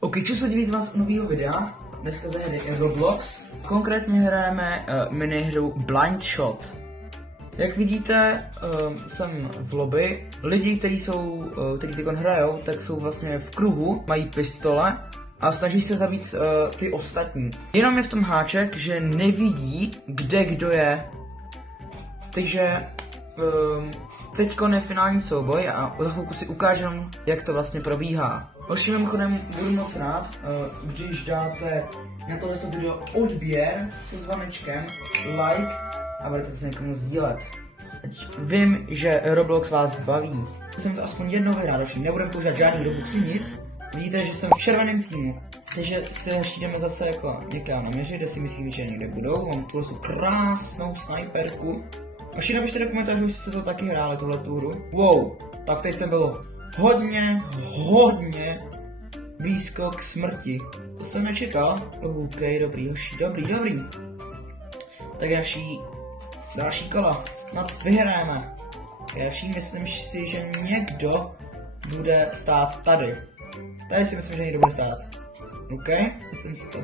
Ok, čus se divíte vás u nového videa. Dneska zahraje Roblox. Konkrétně hrajeme minihru Blind Shot. Jak vidíte, jsem v lobby. Lidi, kteří teď hrajou, tak jsou vlastně v kruhu, mají pistole a snaží se zabít ty ostatní. Jenom je v tom háček, že nevidí, kde kdo je. Takže teďko je finální souboj a za chvilku si ukážem, jak to vlastně probíhá. Hoši, mimochodem budu moc rád, když dáte na tohle video odběr se zvonečkem, like a budete se někomu sdílet. Vím, že Roblox vás baví. Jsem to aspoň jednou vyhrál, ovšem nebudem používat žádný Robloxy, nic. Vidíte, že jsem v červeném týmu, takže se hoši jdeme zase jako někam naměřit, kde si myslím, že někde budou. Mám tu krásnou snajperku. Hoši, napište do komentářů, jestli jste to taky hráli, tuhle hru. Wow, tak teď jsem bylo hodně blízko k smrti. To jsem nečekal. OK, dobrý, hoši, dobrý. Tak další kola, snad vyhrajeme. Další, myslím si, že někdo bude stát tady. Tady si myslím, že někdo bude stát. OK, myslím si to.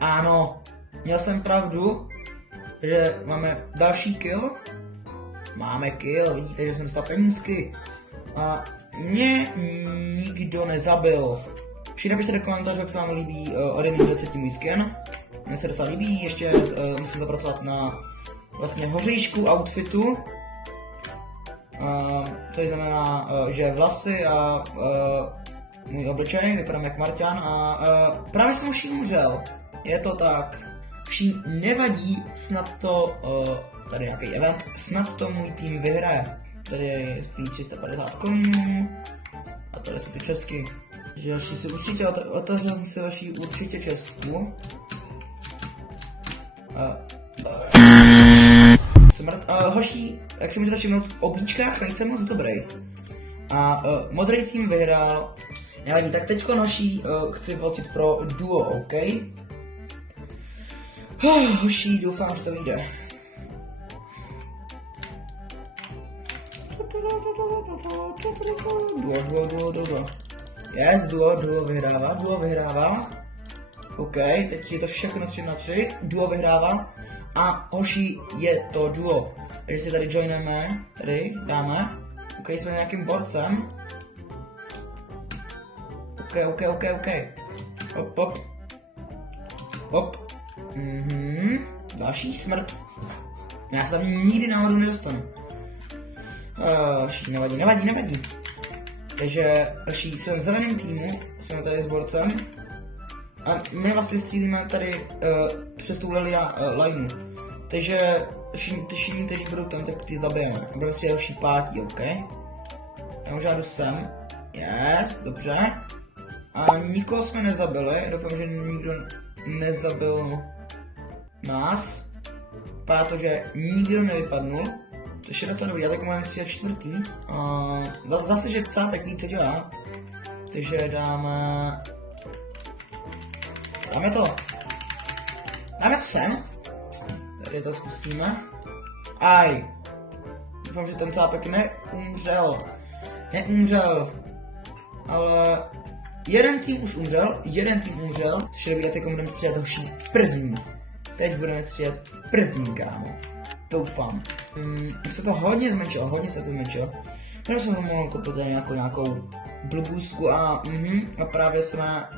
Ano, měl jsem pravdu, že máme další kill. Máme kill, vidíte, že jsem dostal penízky. A mě nikdo nezabil. Všichni napište do komentářů, jak se vám líbí ode mě 20 můj skin. Mně se docela líbí, ještě musím zapracovat na vlastně hoříšku outfitu. Což znamená, že vlasy a můj obličej vypadám jak Marťan a právě jsem už umřel. Je to tak. Všichni nevadí, snad to, tady nějaký event, snad to můj tým vyhraje. Tady je 350 coinů a tady jsou ty čestky. Takže další si určitě otevřel si další určitě čestku. Smrt. Hoší, jak si můžete všimnout, v oblíčkách nejsem moc dobrý. A modrý tým vyhrál. Nevadí, tak teďko hoší chci voltit pro duo, OK? Hoší, doufám, že to vyjde. Duo. Yes, duo vyhrává. OK, teď je to všechno 3 na 3. Duo vyhrává. A hoši, je to duo. Takže si tady joineme, tady dáme. OK, jsme nějakým borcem. OK. Hop. Další smrt. Já se tam nikdy náhodou nedostanu. Nevadí. Takže jsme v zeleném týmu, jsme tady s borcem. A my vlastně střílíme tady přes tu lineu. Takže všichni, kteří budou tam, tak ty zabijeme. Budeme si další pátí, OK? Já už jdu sem. Yes, dobře. A nikoho jsme nezabili, doufám, že nikdo nezabil nás. Protože nikdo nevypadnul. To je docela dobrý, já tak mám 34. Zase, že cápek více dělá. Takže dáme to sem. Tady to zkusíme. Aj. Doufám, že ten cápek neumřel. Ale jeden tým už umřel. Což je teď budeme střílet další první. Teď budeme střílet první, kámo. Doufám. Se to hodně zmenšilo. Protože jsem to mohl koupit nějakou blbůstku a právě jsme...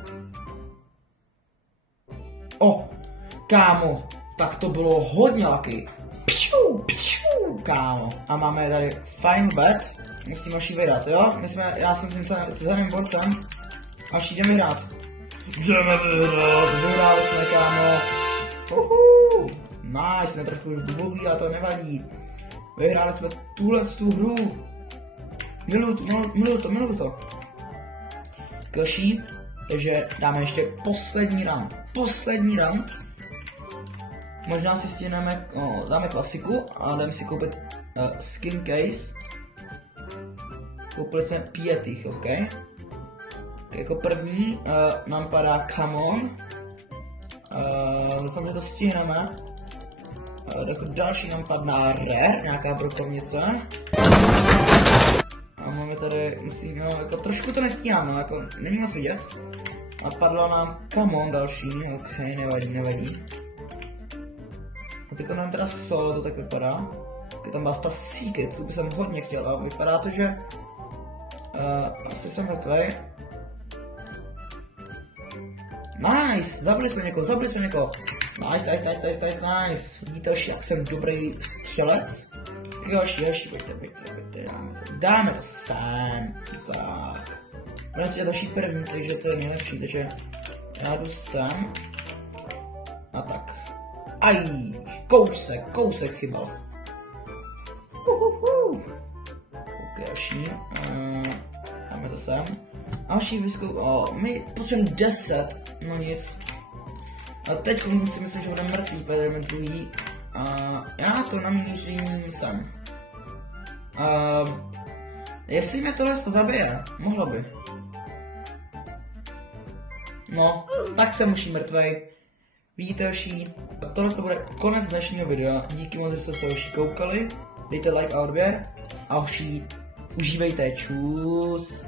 Kámo, tak to bylo hodně lucky. Piu, kámo. A máme tady fine bet. Musím hoši vyhrát, jo? Já jsem tím zeleným borcem. Až jdeme hrát. Vyhráli jsme, kámo. Nice, jsme trošku už blbí, ale to nevadí. Vyhráli jsme tu hru. Miluju to. Koší, takže dáme ještě poslední round. Možná si stihneme, dáme klasiku a jdeme si koupit skin case. Koupili jsme 5, OK? Jako první nám padá come on. Doufám, že to stihneme. Jako další nám padná rare, nějaká brokovnice. A máme tady, jako trošku to nestíhám, jako není moc vidět. A padlo nám, come on, další, ok, nevadí. A teď nám teda solo to tak vypadá. Když tam byla ta secret, to bych jsem hodně chtěl a vypadá to, že asi jsem mrtvej. Nice, zabili jsme někoho. Nice. Vidíte, jak jsem dobrý střelec? Další, pojďte, dáme to sem, tak. Budeme si další první, takže to je nejlepší, takže já jdu sem. A tak. Aj, kousek chybal. Ok, další. Dáme to sem. Další my potřebujeme 10, no nic. A teď si myslím, že budeme mrtvý, jdeme druhý. Já to namířím sem. Jestli mě tohle to zabije, mohlo by. No, tak jsem už mrtvej. Vidíte hoší, tohle to bude konec dnešního videa. Díky moc, že jste se hoší koukali. Dejte like a odběr. A hoší, užívejte, čus.